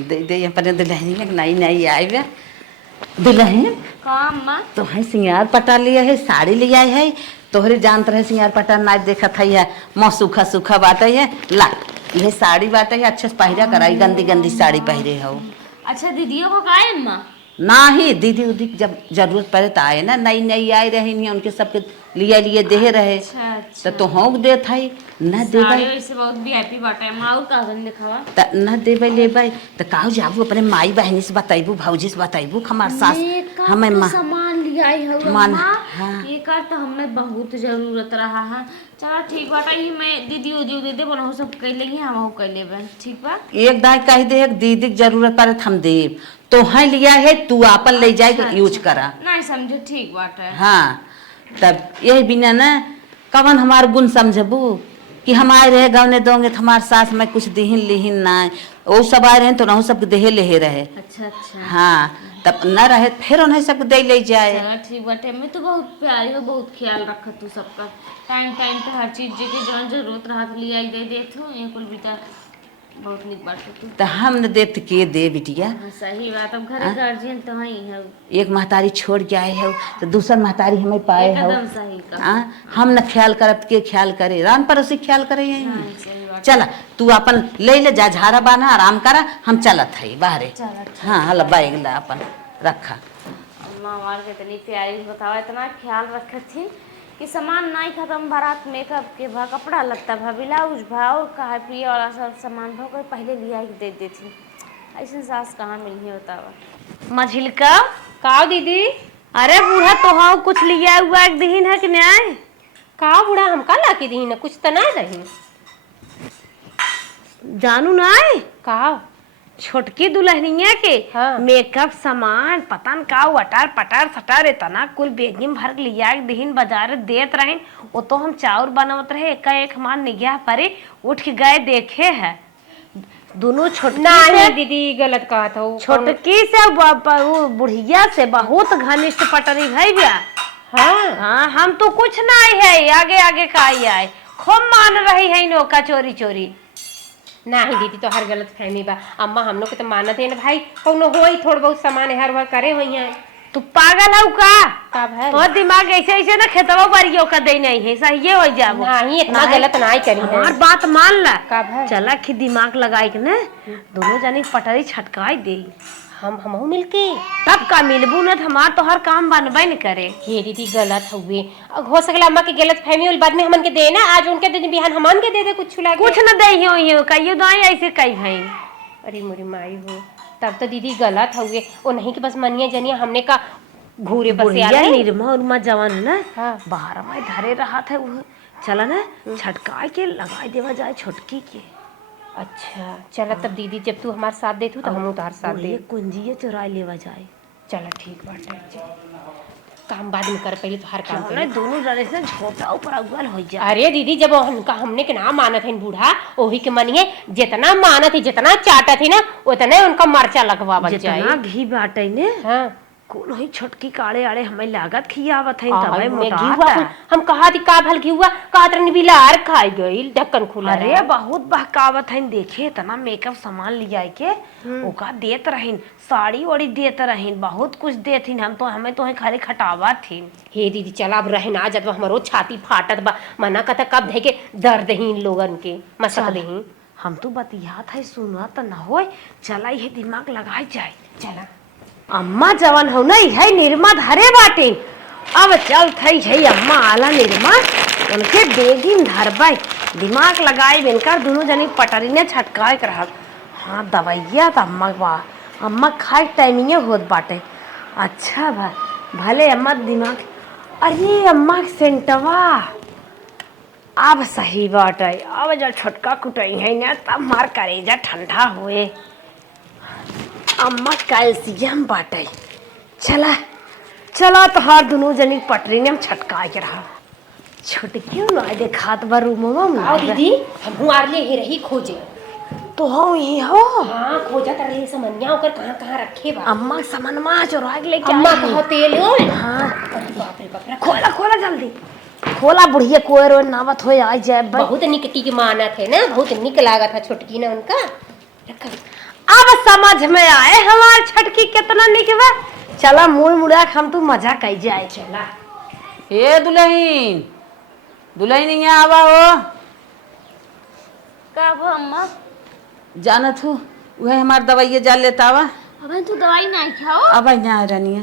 दे दे अपने दुल्हन में नई नई आई बे दुल्हन का अम्मा तो है सिंगार पटा लिया है साड़ी ले आई है तोहरे जानत रहे सिंगार पटा ना देखत है मोह सूखा सूखा बाटे है ला ये साड़ी बाटे है अच्छे से पहिरा कराई गंदी गंदी साड़ी पहरे हो। अच्छा दीदियों को का है अम्मा? ना ही दीदी उदी जब जरूरत पड़े तो आए ना नई नई आई रही नहीं उनके सबके लिए लिए दे रहे अच्छा अच्छा तो होंक दे थाई न दे साड़ी वैसे बहुत वीआईपी बाटे अम्मा और का गन दिखावा त न देबै लेबै त काहू जाबू अपने माई बहनी से बताइबू भौजी से बताइबू हमार सास हमें तो माँ सामान लिया हो मान अम्मा हाँ ये कर तो हमें बहुत जरूरत रहा है। चलो ठीक बाटा ये मैं दीदी उदी दे दे बनाओ सब कर लेंगे हम हो कर लेबे ठीक बा। एक दाई कह दे दीदी के जरूरत पड़े तो हम देब तो है लिया है तू अपन ले जाए अच्छा, यूज अच्छा। करा नहीं समझो ठीक बात है। हाँ तब यही बिना न कवन हमार गुण समझबू कि हम आए रहे गवने दोगे तो हमार सास में कुछ दिहिन लिहिन ना वो सब आए रहे तो ना सब देहे ले रहे। अच्छा अच्छा हाँ तब न रहे फिर उन्हें सब दे ले जाए। चलो ठीक बाटे मैं तो बहुत प्यारी हो बहुत ख्याल रखा तू सबका टाइम टाइम पे हर चीज की जौन जरूरत रहा लिया दे देत हो ये कुल बीता बहुत निक बात है तू तो हम न देत के दे बिटिया। हाँ, सही बात अब घरे गार्जियन तो ही है एक महतारी छोड़ के आए हो तो दूसर महतारी हमें पाए हो एकदम सही का हम न ख्याल करब के ख्याल करे रान पड़ोसी ख्याल करे हाँ, सही बात चला तू अपन ले ले जा झारा बाना आराम करा हम चलत है बाहरे। चलो हाँ हल बैग ला अपन रखा। अम्मा हमार के इतनी प्यारी बतावा इतना ख्याल रखत थी कि सामान नहीं खत्म बारात मेकअप के भा कपड़ा लगता भा ब्लाउज भा और कहा पिए वाला सब सामान भा कोई पहले लिया के दे देती ऐसे सास कहाँ मिली है बतावा। मझिलका का दीदी अरे बूढ़ा तो हाँ कुछ लिया हुआ एक दीन है कि नहीं का बूढ़ा हमका ला के दीन कुछ तो नहीं रही जानू नहीं का छोटकी दुल्हनिया के हाँ। मेकअप सामान पतन का वटर पटर सटर इतना कुल बेगिम भर लिया एक दीन बाजार देत रहे वो तो हम चाउर बनावत रहे एक मान निगाह परे उठ के गए देखे है दोनों छोटकी नहीं से दीदी गलत कहा था छोटकी से वो बुढ़िया से बहुत घनिष्ठ पटरी भाई भैया। हाँ हाँ हम तो कुछ नहीं है आगे आगे का ही आए खूब मान रही है नौका चोरी चोरी। नहीं दीदी तो हर गलत फहमी बा अम्मा हम लोग के तो मानत है ना भाई कौनो होई थोड़ बहुत सामान हर बार करे हुई है तू पागल है का है और दिमाग ऐसे ऐसे ना खेतवा बारियों का दे नहीं है सही हो जाबो नहीं इतना गलत नहीं करी है हमार बात मान ला कब है चला कि दिमाग लगाई के ना दोनों जानी पटरी छटकाई दे हम मिलके तब का मिलबू न हमार तो हर काम बनबे न करे। ये दीदी गलत हुए हो सकला अम्मा की गलत फहमी वाली बाद में हमन के दे ना आज उनके दे बिहान हमन के दे दे कुछ छुला कुछ न दे हो कहियो दाई ऐसे कही भाई अरे मोरी माई हो तब तो दीदी गलत हुए वो नहीं कि बस मनिया जनिया हमने का घूरे पर से बुढ़िया निर्मा उर्मा जवान है ना हाँ। बाहर में धरे रहा था वो चला ना छटका के लगाई देवा जाए छोटकी के। अच्छा चला तब दीदी जब तू हमारे साथ देतू तो हम तुम्हारे साथ दे कुंजिए चुरा लेवा जाए। चला ठीक बाटे काम बाद में कर पहले तो हर काम ना दोनों जने से छोटा ऊपर अगल हो जाए। अरे दीदी जब उनका हमने के ना मानत है बूढ़ा वही के मनिए जितना मानत है जितना चाटत है ना उतना उनका मर्चा लगवा बच जाए जितना घी बाटे ने हाँ कौन ही छोटकी काड़े आड़े हमें लागत खियावत है तबे में मोटा घिउआ हम कहा थी का भल घिउआ कहा तरन बिलार खाई गई ढक्कन खुला अरे बहुत बहकावत है देखे इतना मेकअप सामान लिया के ओका देत रहीन साड़ी वाड़ी देत रहीन बहुत कुछ देथिन हम तो हमें तो खाली खटावा थी। हे दीदी चला अब रहे ना जब हमारो छाती फाटत बा मना कथा कब धे के दर्द ही लोगन के मसक दही हम तो बतियात है सुना तो न हो चला ये दिमाग लगाई जाए। चला अम्मा जवन हो नहीं है निर्मा धरे बाटे अब चल थई है अम्मा आला निर्मा उनके बेगिन धरबाई दिमाग लगाए बिनकर दोनों जनी पटरी ने छटकाए कर रहा। हाँ दवाइया तो अम्मा खाए टाइमिंग होत बाटे। अच्छा भले अम्मा दिमाग अरे अम्मा सेंटवा अब सही बाटे अब जब छोटका कुटई है ना तब मार करेजा ठंडा हुए अम्मा कैल्शियम बाटे चला चला तो हर दोनों जनी पटरी ने हम छटका के रहा छुटकी ना देखात बा रूमवा में आओ दीदी हम आर ले ही रही खोजे तो हो ही हो हाँ खोजा कर ले समनिया होकर कहाँ रखे बा अम्मा समनमा चुरा के लेके अम्मा आई कहो तेल हाँ अरे बाप रे बाप रे खोला खोला जल्दी खोला बुढ़िया कोई रो नावत हो आ जाए बहुत निकटी की मानत है ना बहुत निक लागत है छोटकी ना उनका रखा अब समझ में आए हमार छटकी कितना निक बा। चला मुड़ मुड़ा के हम तू मजा कई जाए। चला हे दुल्हन, दुल्हन यहाँ आवा हो। का वो अम्मा? जानत हो वह हमार दवाइया जान लेता आवा। अबे तू दवाई नहीं खाओ। अब यहाँ रानिया।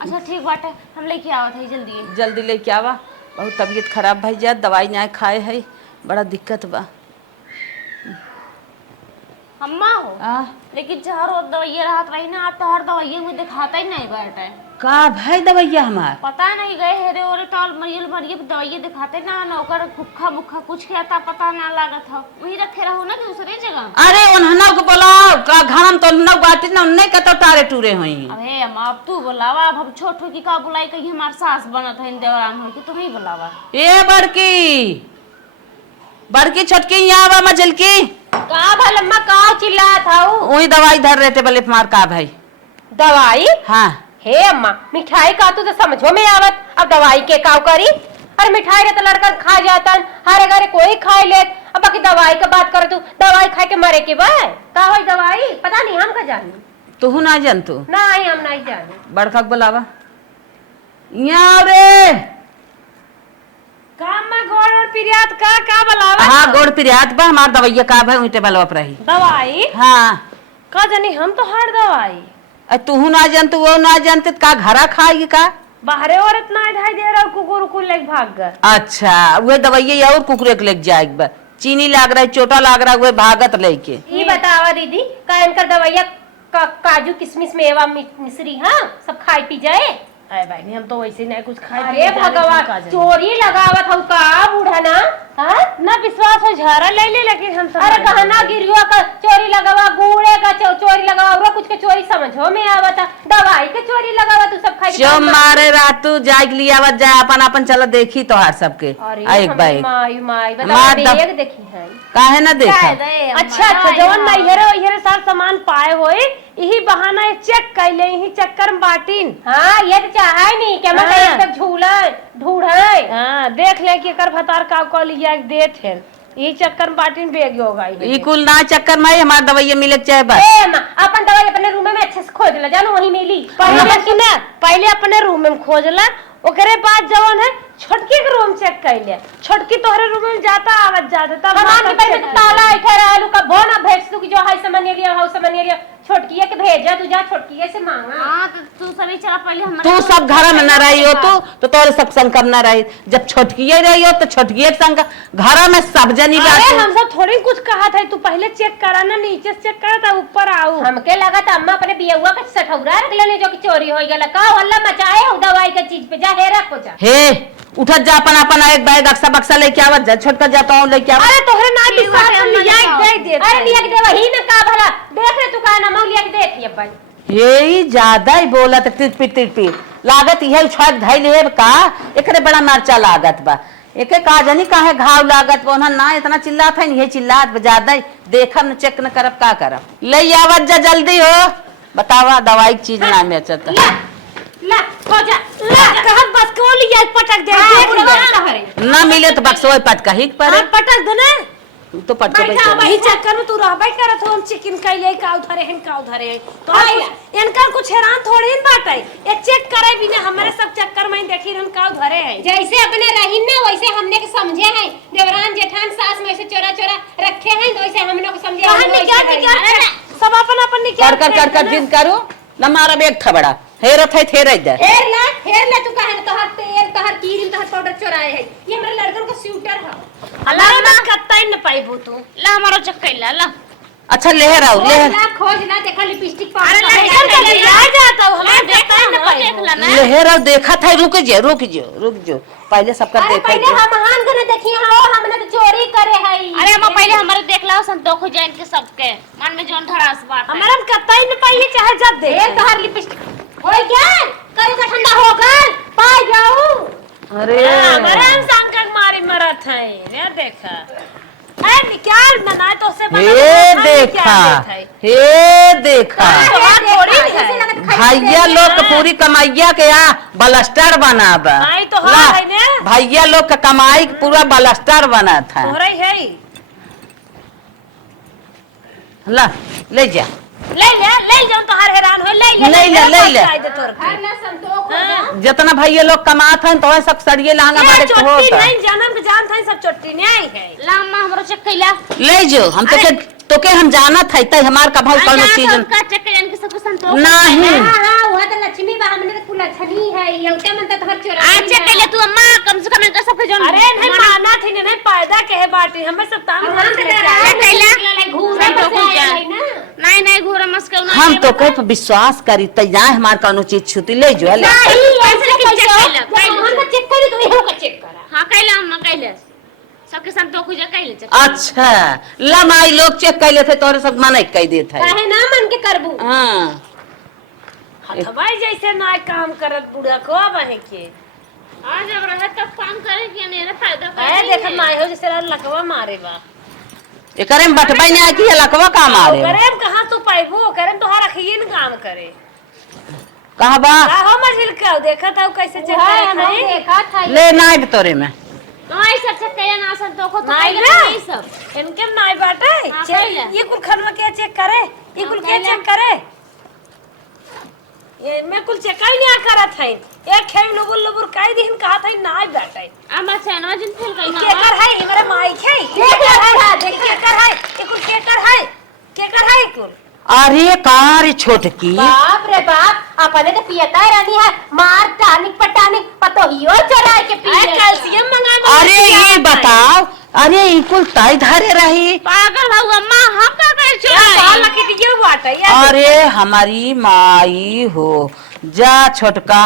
अच्छा ठीक बाटे, हम लेके आवत है जल्दी। जल्दी लेके आवा, बहुत तबीयत खराब भाई जा, दवाई ना खाए है, बड़ा दिक्कत बा। अम्मा हो लेकिन जहर और दवाइया रहत रही ना, आप तो हर दवाइया में दिखाता ही नहीं बाटे। का भाई दवाइया हमार पता नहीं गए हेरे और टाल मरियल मरियल दवाइया दिखाते ना ओकर भुक्खा मुक्खा कुछ कहता पता ना लागत हो, वही रखे रहो ना दूसरे जगह। अरे उन्हना को बोलाओ का घाम तो न बाटी न नहीं कतो टारे टूरे होई। अबे अम्मा अब तू बुलावा, अब हम छोटो की का बुलाई कहीं हमार सास बनत है देवरान हो कि तुम ही बुलावा। ए बड़की बड़की छोटकी यहाँ आवा मजल की। का भल अम्मा का चिल्लात हऊ? वही दवाई धर रहे थे बोले मार का भाई। दवाई? हाँ हे अम्मा मिठाई का तो समझो में आवत, अब दवाई के काव करी? अरे मिठाई रे तो लड़का खा जाता, हरे घरे कोई खाई ले, अब बाकी दवाई का बात कर तू, दवाई खाए के मरे के बा का होई दवाई? पता नहीं हम का जानी। तू ना जान तू? नहीं हम नहीं जानी। बड़का को बुलावा यहाँ रे। काम में गोड़ और पिरियात का बुलावा? हाँ गोड़ पिरियात बा, हमार दवाइया का भाई उठे बलवा पर रही। दवाई? हाँ का जानी हम तो हर दवाई। तू ना जानत वो ना जानते का घरा खाएगी का? बाहरे और इतना ढाई दे रहा कुकुर उकुर लेके भाग गए। अच्छा वह दवाइया और कुकुरे के लेके जाएगी, चीनी लाग रहा है, चोटा लाग रहा है, वह भागत लेके। ये बतावा दीदी का इनकर दवाइया काजू किशमिश मेवा मिश्री हाँ सब खाई पी जाए? अरे भाई हम तो वैसे नहीं कुछ खाए। अरे भगवान चोरी लगावत हूँ का बूढ़ा ना? हाँ ना विश्वास हो झारा ले ले, लेकिन हम अरे गहना गिरियो का चोरी लगावा, गुड़े का चोरी लगावा, और कुछ के चोरी समझो में आवता, दवाई के चोरी लगावा तू सब खाई जो मारे रातू जाग लिया वत जाए अपन अपन चलो देखी तो हार सबके एक बाई माई माई बता देख देखी है काहे ना देखा। अच्छा अच्छा जवन नहीं हेरे सार सामान पाए होए यही बहाना चेक कर ले, यही चक्कर में बाटीन। हाँ ये तो चाहे नहीं क्या मैं एक तक झूला ढूंढे। हाँ देख ले कि कर भतार का लिया देत है, यही चक्कर में बाटीन बेग होगा। ई कुल ना चक्कर में हमार दवाइया मिले चाहे बस। ए मां अपन दवाई अपने रूम में अच्छे से खोज ले, जानो वही मिली। पहले सुना, पहले अपने रूम में खोजला, ओकरे बाद जवन है छोटकी के रूम चेक कर ले। छोटकी तोहरे रूम में जाता आवत जाता तब हमार के पे ताला बैठे रहलू का भोना भेज तू कि जो हाई सामान एरिया हाउस सामान एरिया छोटकी के भेजा, तू जा छोटकी से मांगा। हां तो तू सभी चला पहले हम तू सब घर में न रही हो तो तोरे सब संग कब न रही, जब छोटकी रही हो तो छोटकी संग घर में सब जनी बात। हम सब थोड़ी कुछ कहा था, तू पहले चेक करा ना, नीचे से चेक करा था ऊपर आओ। हमके लगा था अम्मा अपने बियउआ का सठौरा रख लेने जो कि चोरी हो गया का हल्ला मचाए हो दवाई का चीज पे। जा हेरा को जा हे उठत जा अपन अपन एक बैग अक्सा बक्सा लेके आवत जा, छोटका जाता हूं लेके आवत। अरे तोहरे ना विश्वास लिया दे। अरे लिया के दे वही में का भला देख ले तू का ना मौ लिया के देख ये भाई यही ज्यादा ही बोलत तिरपिट लागत यही छत धइल है का, एकरे बड़ा मरचा लागत बा, एके का जानी काहे घाव लागत बा ना इतना चिल्लात है, ये चिल्लात ज्यादा देखब न चेक न करब का करब। ले आवत जा जल्दी हो, बतावा दवाई चीज ना में चता ला हो जा ला कहत बस को लिया पटक दे देख ले ना मिले तो बक्सोय पटका ही पर पटक दे ना तो पटके बैठा वही चक्कर में तू रहबे करत हो। हम चिकन कैले का उधरे हैं का उधरे हैं तो इनका कुछ हैरान थोड़ी न बाटे, ये चेक करे बिना हमारे सब चक्कर में देखी हम का उधरे हैं। जैसे अपने रहीन ना वैसे हमने के समझे हैं, देवरान जेठान सास में से चोरा चोरा रखे हैं, तो वैसे हमने को समझे सब अपन अपन निकाल कर जिद करो न मारा बेग थबड़ा हेरत है थेरे दे हेर ले तू कहे तो हर तेल तो हर कीरिन तो हर पाउडर चोराए है, ये हमारे लड़कन का स्यूटर है। अल्लाह ना कत्ता ही न पाइबो तू ला हमारा चक्कर ला। अच्छा लेहर आओ खोज ना देखा लिपस्टिक पाउडर आ जाता हूं हमें देखता ही न पाइबो। लेहर आओ देखा था, रुक जो पहले सबका अरे देखा पहले हम हान करे देखिए हो हमने तो चोरी करे है। अरे हम पहले हमारे देख लाओ संतोष हो जाए इनके सबके मन में जोन धड़ास बात है। हमारा कत्ता ही न पाइए चाहे जब दे तो हर लिपस्टिक होय क्या करे का ठंडा हो गल पाई जाऊं। अरे हमारा इंसान का मारी मरत है ये देखा है निकाल मनाए तो से हे देखा भैया लोग पूरी कमाइया के यहाँ बलस्टर बना बा, भैया लोग का कमाई पूरा बलस्टर बना था। ला ले जा ले जाओ तो हर हैरान हो ले जितना भैया लोग कमात हैं तो सब सड़िए लहंगा मारे के चोटी होता नहीं जन्म के जान था सब चोटी नहीं आई है ला अम्मा हमरो चेक कैला ले जो हम तो के हम जानत है त हमार का भाव कोनो चीज का चेक कैला के सब संतोष नहीं हां वो तो लक्ष्मी बा हमने तो कुल लक्ष्मी है ये क्या मनता तोहर चोरा आज चेक कैला तू अम्मा कम से कम इनका सब जन अरे नहीं माना थी नहीं पैदा के है बाटी हमें सब ताम कैला घूरे बसे है ना नहीं घोरा मस्का हम तो कह पर विश्वास करी त जा हमार कोनो चीज छुटी ले जो ले हम तो चेक करी तो ये का चेक करा हां कैला अम्मा कैला सबके संतोष जा कैला चेक अच्छा लमाई लोग चेक कैले थे तोरे सब मने कह देत है काहे ना मन के करबू हां हथवाई जैसे ना काम करत बुढ़ा को बहे के आज अब रहे तब काम करे कि नहीं फायदा है देख ना हो जैसे लकवा मारे बा एकरे में बटबाई ने की लकवा का मारे करेम कहां तू पाइबो करेम तोहरा खियन काम करे कहा बा हो मजिल का देखा था कैसे चेक करे नहीं देखा था ले नाइट तोरे में नहीं सब चेक कैला ना संतोष को तो नहीं कैला ना। नहीं सब इनके नाई बाटे हाँ, कैला। ये कुल खनवा के चेक करे ये कुल के चेक करे ये मैं कुल चेक ही नहीं करत है एक खेम लुबुल लुबुल काई दिन कहा था नाई बाटे अम्मा चैनवा जिन फूल कैला केकर है ये मेरा माई है देख केकर है ये कुल केकर है कुल अरे कार छोटकी बाप रे बाप अपने तो पियता रहनी है मार टानिक पटानिक पतोहियो चला के पिए कैल्शियम मंगा अरे ये बताओ अरे ई कुल ताई धारे रही पागल भाऊ अम्मा हम का करे साल चोरा लकी ये बाटे अरे हमारी माई हो जा छोटका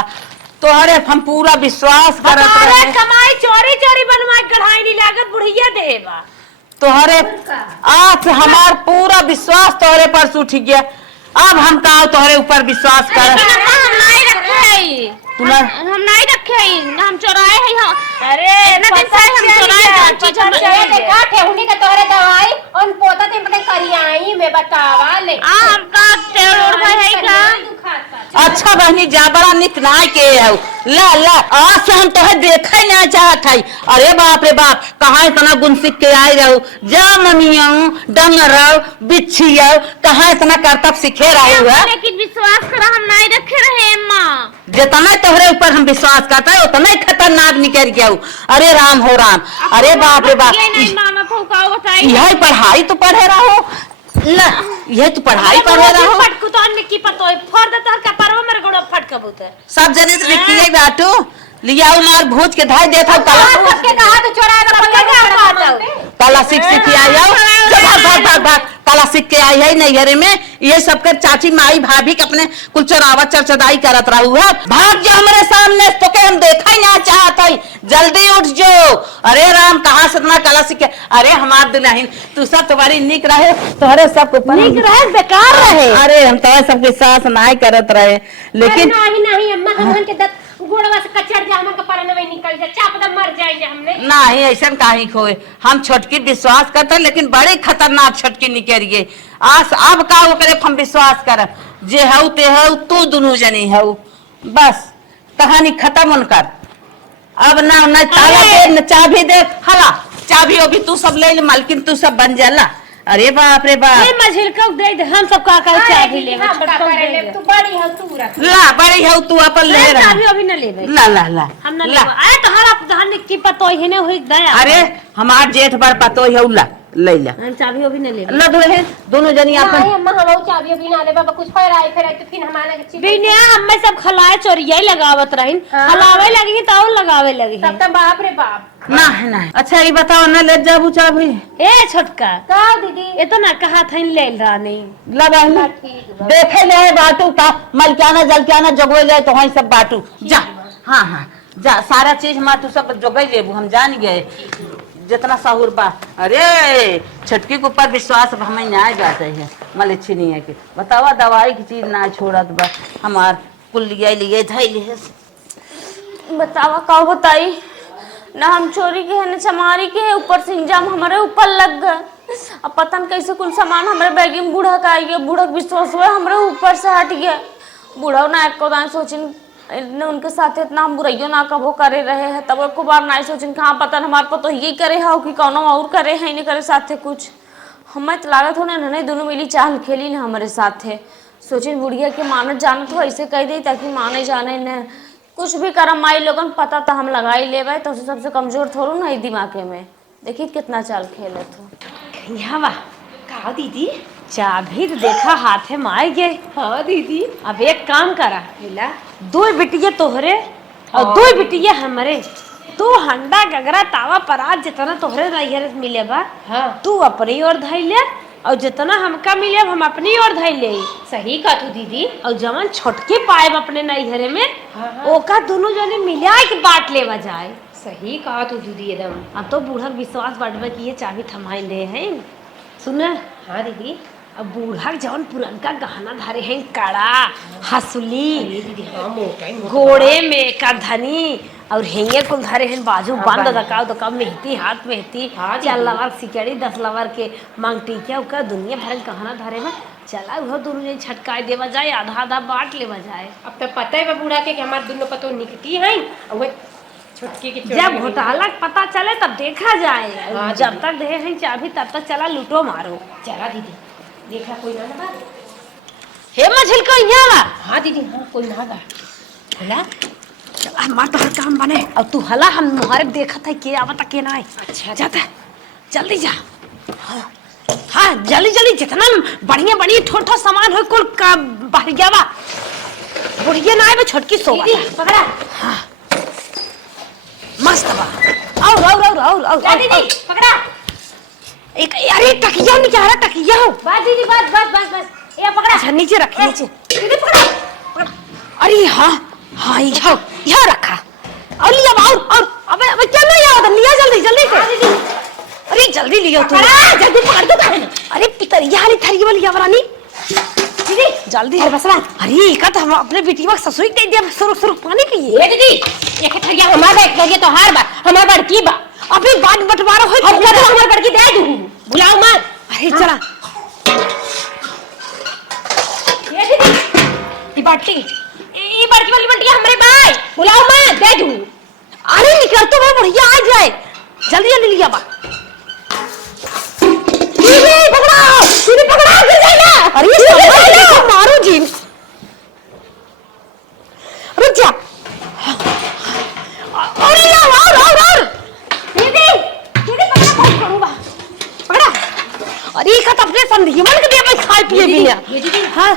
तोहरे हम पूरा विश्वास करत अरे रहे कमाई चोरी चोरी बनवाई कढ़ाई नहीं लागत बुढ़िया देबा तोहरे आज हमार पूरा विश्वास तोहरे पर उठ गया अब हम का तोहरे ऊपर विश्वास कर हम नहीं रखे हम नहीं रखे हम चोराए हैं हम अरे इतना दिन से हम चोराए हर चीज हम ये देखा ठेहुनी के तोहरे दवाई और पोता ते पता करियाई में बतावा ले हम का टेरोर भाई है का अच्छा बहनी जा बड़ा निक नाय के है ला आज से हम तोहे देखे ना चाहत है अरे बाप रे बाप कहाँ इतना गुण सीख के आए रहो जा ममिया डंगरव बिच्छिया कहाँ इतना करतब सीखे रहे है लेकिन विश्वास करा हम नहीं रखे रहे अम्मा जितना तोहरे ऊपर हम विश्वास करता है उतना ही खतरनाक निकल गया हूँ अरे राम हो राम अरे बाप रे बाप ये नहीं माना था का बताई यही पढ़ाई तो पढ़े रहो ना यह तो पढ़ाई पढ़े रहो फटकू तो अन्य की पतो है फोड़ देता है कपड़वा मेरे गोड़ा फट कबूतर सब जने से लिखिए बाटू लिया मार भूज के धाई देता सबके कहा तो चोरा काला सीख सीख आई भाग काला सीख के आई है नैहरे में ये सब कर चाची माई भाभी के अपने कुल चोरावत चरचदाई करत रहू है भाग जो हमारे सामने तो के हम देखा ही ना चाहत है जल्दी उठ जो अरे राम कहाँ से इतना काला सीख अरे हमार दुल्हन तू सब तुम्हारी निक रहे तोहरे सब निक रहे बेकार रहे अरे हम तो सबके साथ नाई करत रहे लेकिन नहीं अम्मा हमन के दत गोड़वा से कचड़ जा हमन के परन में निकल जा चाप दम मर जाएंगे हमने नहीं ऐसा काहे खोए हम छोटकी विश्वास करते लेकिन बड़े खतरनाक छोटकी निकल गई आज अब का करे हम विश्वास कर जे हऊ ते हऊ तू दोनों जनी हऊ बस कहानी खत्म उनकर अब ना न ताला दे न चाबी दे हला चाबी अभी तू सब ले मालकिन तू सब बन जाला अरे बाप रे बाप ये मझिल कब दे दे हम सब का कर चाबी ले तू बड़ी हो तू रख ला बड़ी हऊ तू अपन ले रहा चाबी अभी न लेबे ला हम न लेबे अरे तोहरा धान की पतो ही ने होई दया अरे हमार जेठ बार पतो हऊ ला ले ला हम चाबी अभी न लेबे ला दुल्हन दोनों जनी अपन नहीं अम्मा हम चाबी भी ना ले बाबा कुछ फर आई फिर तो फिर हमारा के चीज बिना हम सब खलाए चोरिया लगावत रहिन हलावे लगी तो और लगावे लगी तब तो बाप रे बाप ना अच्छा ये बताओ ना ले जाबू चाबी ए छोटका का दीदी ये तो ना कहा था ले रहा नहीं लगा देखे ले बाटू का मलकाना जलकाना जगवे ले तो वही सब बाटू जा हाँ जा सारा चीज माँ तू सब जगह लेबू हम जान गए जितना साहुर बा अरे छटकी के ऊपर विश्वास हमें न्याय जाते है मलेच्छी नहीं है कि बतावा दवाई की चीज ना छोड़त बा हमार कुल लिए धैली है बतावा का बताई ना हम चोरी के है ना चमारी के है ऊपर से इंजाम हमारे ऊपर लग गए अब पता नहीं कैसे कुल सामान हमारे बैग में बूढ़ा का आई गया बूढ़ा विश्वास हुआ हमारे ऊपर से हट गया बूढ़ा ना एक को दाएं सोचिन ने उनके साथ इतना हम बुराइयो ना कबो करे रहे हैं तब को बार ना सोचिन कहाँ पता हमारे पर तो यही करे हो कि कौनो और करे है नहीं करे साथे कुछ हमें तो लागत हो ना नहीं दोनों मिली चाल खेली ना हमारे साथ थे। सोचे बुढ़िया के मानत जानत हो ऐसे कह दी ताकि माने जाने न कुछ भी करम माई लोगन पता तो हम लगा ही लेवे तो सबसे कमजोर थोड़ू ना दिमागे में। देखिए कितना चाल खेले तो यहाँ बा का दीदी चाबी तो देखा हाथे में आई गए। हाँ दीदी अब एक काम करा मिला 2 बिटिया तोहरे और 2 बिटिया हमारे। तू हंडा गगरा तावा परात जितना तोहरे नैहर मिले बा तू अपनी ओर धई ले और जितना हमका मिले हम अपनी ओर धई ले। सही कहा तू दीदी। और जवन छोटके पाए अपने नैहरे में ओका दोनों जने मिला के बांट लेवा जाए। सही कहा तू दीदी एकदम। अब तो बूढ़ा विश्वास बांटवा की ये चाबी थमाई ले है सुन। हाँ दीदी। अब बूढ़ा जवन पुरनका गहना धारे हैं कड़ा हसुली दीदी हाँ मोटा घोड़े में का धनी और हेंगे कुल धरे हैं बाजू बंद दकाव दकाव मेहती हाथ मेहती 4 लवर सिकड़ी 10 लवर के मांग टीकिया उका दुनिया भर गहना धरे में चला वो दोनों ने छटकाए देवा जाए आधा आधा बांट लेवा जाए। अब तो पता है बूढ़ा के हमारे दोनों पतो निकटी है और छुटकी की जब घोटाला पता चले तब देखा जाए। जब तक दे हैं चाबी तब तक चला लूटो मारो। चला दीदी देखा कोई ना बा। हे मझिल को यहाँ हाँ दीदी हाँ कोई ना बा। हला हमार तो हर काम बने और तू हला हम मुहारे देखा था के आवता के ना है। अच्छा जाता जल्दी जा। हाँ जल्दी जल्दी जितना बढ़िया बढ़िया ठोठो सामान हो कुल का बाहर गया बा बुढ़िया ना है छोटकी सोवा पकड़ा। हाँ मस्त बा और दीदी पकड़ा। एक अरे टकिया नहीं जा रहा टकिया हो बस दीदी बस ये पकड़ा। अच्छा नीचे रख नीचे दीदी पकड़ा। अरे हाँ हाँ यहाँ रखा और लिया और अबे क्या नहीं आया लिया जल्दी जल्दी से। अरे जल्दी लियो तू जल्दी पकड़ दो। अरे पितरिया वाली थरी वाली यावरानी दीदी जल्दी है बस अरे का तो हम अपने बेटीवा ससुई दे दिया सुरुक पानी के ये दीदी एक थरिया हमारा एक तो हार बा हमारा बड़की बा अभी बात बंटवारा होई अब तो हमारी बड़की दे दूं बुलाओ मत। अरे चला ये दीदी बाटी ये बड़की वाली बंटिया हमारे भाई बुलाओ मत दे दूं। अरे निकल तो मैं बढ़िया आ जाए जल्दी जल्दी लिया बा पकड़ा गिर जाएगा। अरे मारो जी रुक जा और दीदी पकड़ा पकड़ा। अरे का अपने संधीवन के दे खाए पिए बिना ये दीदी हाँ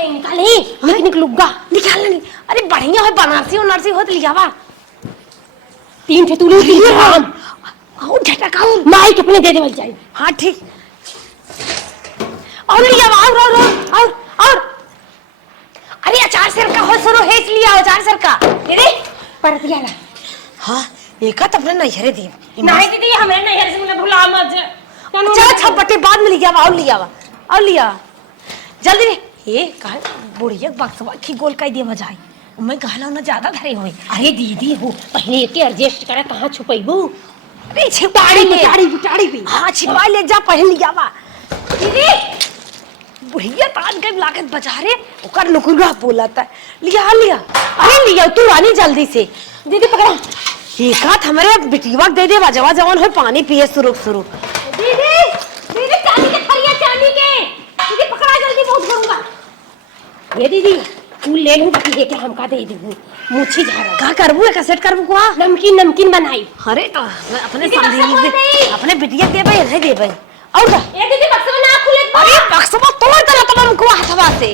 निकाले निकलूगा निकाल नहीं। अरे बढ़िया है बनारसी उनारसी हो तो लिया बा 3 ठे तूली 3 ठे हम और झटकाओ माई के अपने दे दे जाए। हाँ ठीक और लिया और अरे अचार सर का हो सुनो हेच लिया अचार सर का दीदी पर दिया ना। हाँ एक तो अपने नैहरे दी नहीं दीदी हमें नैहर से मुझे भुला मत चल छपटे बाद में लिया और लिया जल्दी रे ये कहा बुढ़िया बक्सवा की गोल का दिया बजाई मैं गहना ना ज्यादा धरे हुई। अरे दीदी हो पहले के एडजस्ट करा कहाँ छुपैबू। अरे छिपाड़ी पे हाँ छिपा ले जा पहन लिया बा दीदी बुढ़िया ताज गई लागत बाजारे ओकर नुकुरा बोलता लिया अरे लिया तू रानी जल्दी से दीदी पकड़ा। एक हाथ हमारे बिटिया दे दे बाजवा जवान हो पानी पिए शुरू दीदी चांदी के थरिया चांदी के दीदी पकड़ा जल्दी बहुत करूंगा। ये दीदी तू ले लूं बाकी ये क्या हमका दे दूं मुछी जा रहा का करबू एक सेट करबू को नमकीन बनाई। अरे तो अपने दीदी, बक्सा खोल नहीं। अपने बिटिया दे भाई नहीं दे भाई और ये दीदी बक्सा में ना खुले अरे बक्सवा तोड़ देना तुम को हथवा से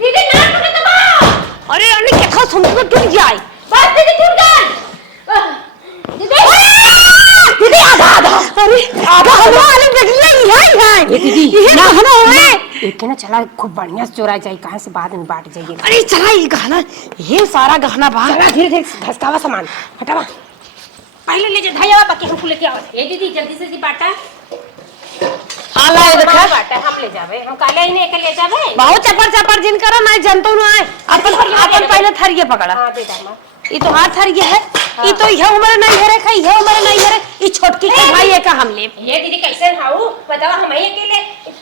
दीदी ना टूटे तो अरे अरे क्या सुन तो टूट जाए बस दीदी टूट गई दीदी आधा अरे आधा हमारे बिटिया है दीदी ना होए एक ना चला खूब बढ़िया से चोरा जाए कहाँ से बाद में बांट जाइए। अरे चला ये गहना ये सारा गहना बाहर चला धीरे धीरे घसकावा सामान हटावा पहले ले जा धाया बाकी हमको लेके आओ। ये दीदी जल्दी से जी बाटा हाँ लाए देखा बाटा हम ले जावे हम काले ही नहीं ले जावे बहुत चपर जिन करा ना जनतो ना आए अपन पहले थरिए पकड़ा हां दे दामा ये तो हाथ थरिए है ये तो यह उम्र नहीं है रे ये उम्र नहीं है ये छोटकी के भाई है का हम ले ये दीदी कैसे हाउ बताओ हम ही अकेले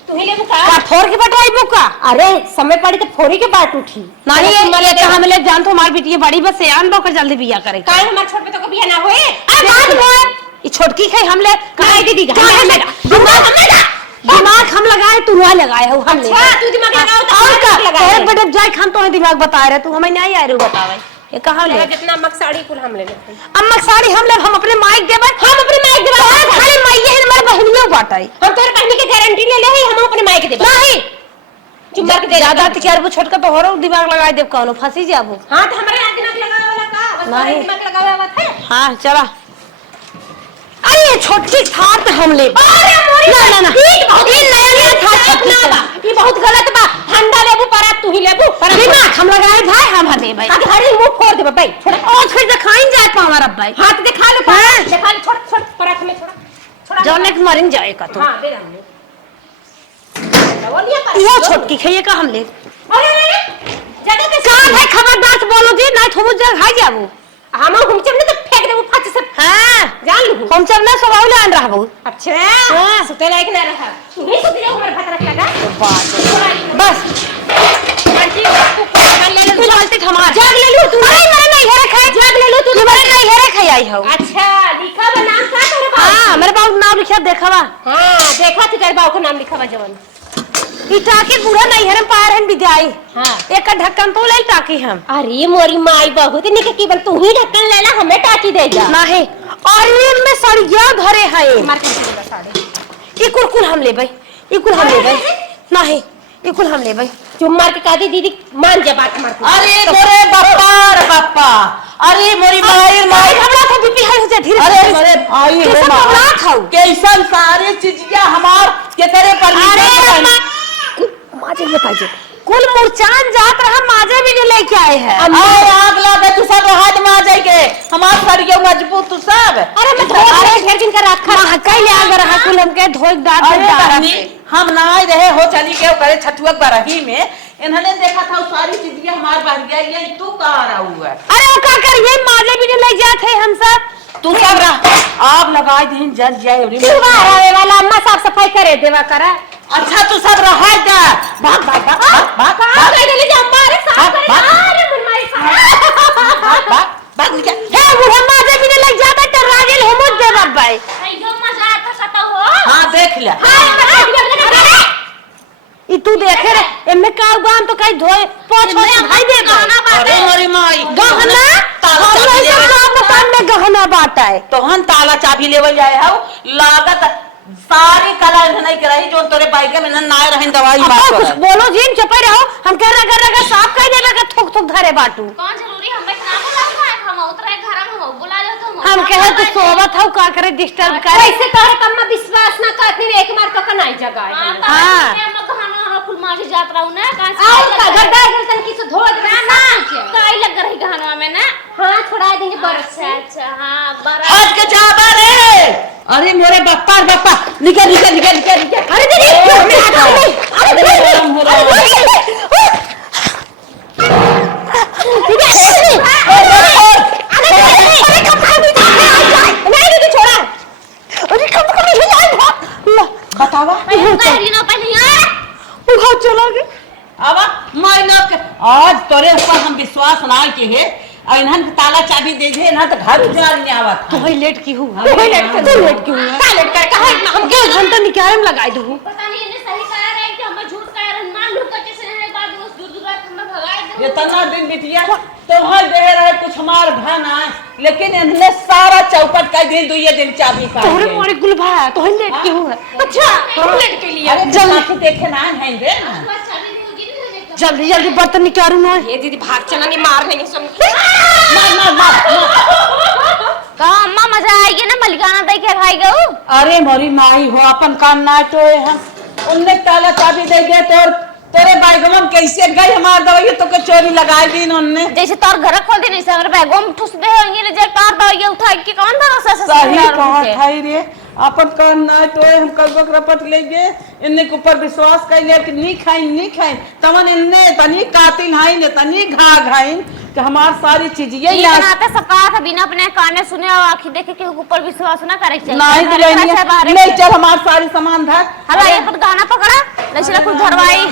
तू ही ले बुका का फोर के बटवाई बुका अरे समय पड़ी तो फोरी के बाट उठी नहीं ये का हम ले जान तो हमार बिटिया बड़ी बस यान बोकर जल्दी बिया करे काहे हमार छोट पे तो कभी ना होए अरे बात होए ये छोटकी खाई हमले नहीं दीदी दिमाग हम लगाए तू वहाँ लगाए हो हमने अच्छा तू दिमाग लगाओ तो और का लगाए अरे बेटे जाए हम तो दिमाग बता रहे तू हमें नहीं आ रही बतावे ये कहाँ ले जितना मक साड़ी कुल हम ले लेते अम्मा साड़ी हम ले हम अपने माइक देबे हम अपने माइक देबे खाली माइक है हमारे बहनियों बाटाई हम तोरे कहने की गारंटी ले ले हम अपने माइक देबे नहीं चुम्मा के दे ज्यादा तिचार वो छोटका तो होरो दिमाग लगाए देब कौनो फंसी जाबो हां तो हमारे यहाँ दिमाग लगावे वाला का बस हमारे नहीं। दिमाग लगावे वाला था हां चला अरे ये छोटी थार हम ले अरे मोरी ना ना ये नया था छोटना बा ये बहुत गलत बा ठंडा लेबू पर तू ही लेबू पर दिमाग हम लगाए भाई हम दे भाई आगे हरी मुंह फोड़ देबे भाई छोड़ और फिर दिखाइन जाए पा हमारा भाई हाथ दिखा लो दिखा लो छोड़ छोड़ परत में छोड़ जाने के मरिन जाए का तो हां दे हमने बोलिए पर ये छोटकी खाइए का हम ले अरे जगह के कान है खबरदार से बोलो जी नहीं तो मुझे खाई जाबो हम चमने तो फेंक देबू फट से हां जान लू हम सब ना स्वभाव ले आन रहबो अच्छा हां सुते लायक ना रहा नहीं सुते रे उमर भत रख लगा बस बंटी तू कर ले तू चलते हमार जग ले लू तू अरे मेरे नहीं हेरे खाई जग ले लू तू मेरे नहीं हेरे खाई आई हो अच्छा लिखा बा नाम का तेरे बा हां मेरे बाबू नाम लिखा देखवा हां देखा थी तेरे बाबू का नाम लिखा बा जवन ई टाके पूरा नहीं हेरे पार हन विद्याई हां एक ढक्कन तो ले टाकी हम अरे मोरी माई बहुत निके केवल तू ही ढक्कन लेला हमें टाकी दे जा नहीं और ये में सड़िया धरे है मार के दे साड़ी ई कुल हम ले भाई ई कुल हम ले भाई नहीं ई कुल हम ले भाई चुम मार के कादी दीदी मान जा बात मार अरे मोरे बाप्पा रे बाप्पा अरे मोरी माई माई हमरा तो बीपी हाई हो जाए धीरे अरे मोरे भाई रे कैसा माँ। घबरा खाऊ कैसन सारी चीजिया हमार के तेरे पर अरे माजे बताइए कुल मुरचान जात रहा माजे भी नहीं लेके आए हैं अरे आग लगे तू सब हाथ में आ जाए के हमार सरिया मजबूत तू सब अरे मैं धो अरे घेर जिनका रखा महकाई ले आगर रहा कुल हमके धोई दांत अरे बहनी हम नहाए रहे हो चली के करे छठुआ बरही में इन्होंने देखा था वो सारी चीजिया हमार बह गया ये तू कहाँ रहा हुआ है अरे वो का कर ये माजे भी नहीं ले जाते हम सब तू सब रहा आप लगा दिन जल जाए रहे वाला अम्मा साफ सफाई करे देवा करा अच्छा तू सब रहा जा भाग भाग भाग भाग भाग ले ले जा अम्मा अरे साफ करे अरे मुरमाई भाग भाग भाग निकल हे बुढ़ा माजे भी नहीं ले जाता तो रागिल हम दे भाई जो मजा आता सता हो हाँ देख ले ई तू देखे रे एमे का बाम तो कई धोए पोछ भाई दे अरे मोरी माई गहना ताला हम चाबी ऐसा ले दुकान में गहना बाटा है तो हम ताला चाबी लेवल जाए हो लागत सारी कला नहीं कराई जो तोरे बाइक में ना रहे दवाई मार कुछ बोलो जी चुपे रहो हम कह रहा साफ कह देबे का थुक थुक धरे बाटू कौन जरूरी हम ना बुला हम उतरे घर में हो बुला लो तुम हम कहे तो सोवत हो का करे डिस्टर्ब करे ऐसे तोरे कम्मा विश्वास ना करती रे एक मार तो कनाई जगह हाँ। हम कहां फुल मार जात रहू ना कहां आओ का गड्ढा गिरतन की से धो दे ना काई लग रही कहां में ना हां छोड़ा देंगे बरस से अच्छा हां बरा आज के चाबा रे अरे मोरे बप्पा बप्पा निकल निकल निकल निकल निकल अरे दीदी अरे गरम हो रहा बतावा कहरी ना पहले यार वो चला गए अब मैं लोग आज तोरे ऊपर हम विश्वास ना के है और इन्हन ताला चाबी दे दे ना तो घर उजाड़ नहीं आवत तो लेट की हूँ लेट की हूँ लेट कर कहा हम के घंटा निकाले में लगाई दूँ पता नहीं इन्हें सही कह रहे हैं कि हम झूठ कह रहे हैं मान लो कच्चे से एक बार दोस्त दूर दूर रात हमें भगाए दे इतना दिन बिटिया तो वहाँ दे रहे कुछ हमार भान आए लेकिन इन्होंने सारा चौपट कर दी दुए दिन चाबी का तोरे मोरे गुलभा तो लेट की हूँ अच्छा लेट के लिए अरे जल्दी देखे ना है रे ना अच्छा नहीं मुझे नहीं जल्दी जल्दी बर्तन निकालू ना ये दीदी भाग चला नहीं मार नहीं सुन मार मार मार कहा अम्मा मजा आएगी ना मलिकाना दे के खाई गऊ अरे मोरी माई हो अपन काम ना तो हम उनने ताला चाबी दे दे तो तेरे बैगम कैसे गई हमार दवाई तो के चोरी लगाई दी उनने जैसे तोर घर खोल दी नहीं से हमरे बैगों में ठुस दे होंगे ले जे तार दवाई उठा के कौन भरोसा से सही कहा ठाई रे अपन काम ना तो हम कब रपट ले गए इनने के ऊपर विश्वास कर लिया कि नहीं खाई तमन इनने तनी कातिल हाई ने तनी घाई कि हमार सारी चीज ये बनाते सका था बिना अपने काने सुने और आंखें देखे के ऊपर विश्वास ना करे चाहिए नहीं ले चल हमार सारी सामान धर हला ये पर गाना पकड़ा ले चला कुछ धरवाई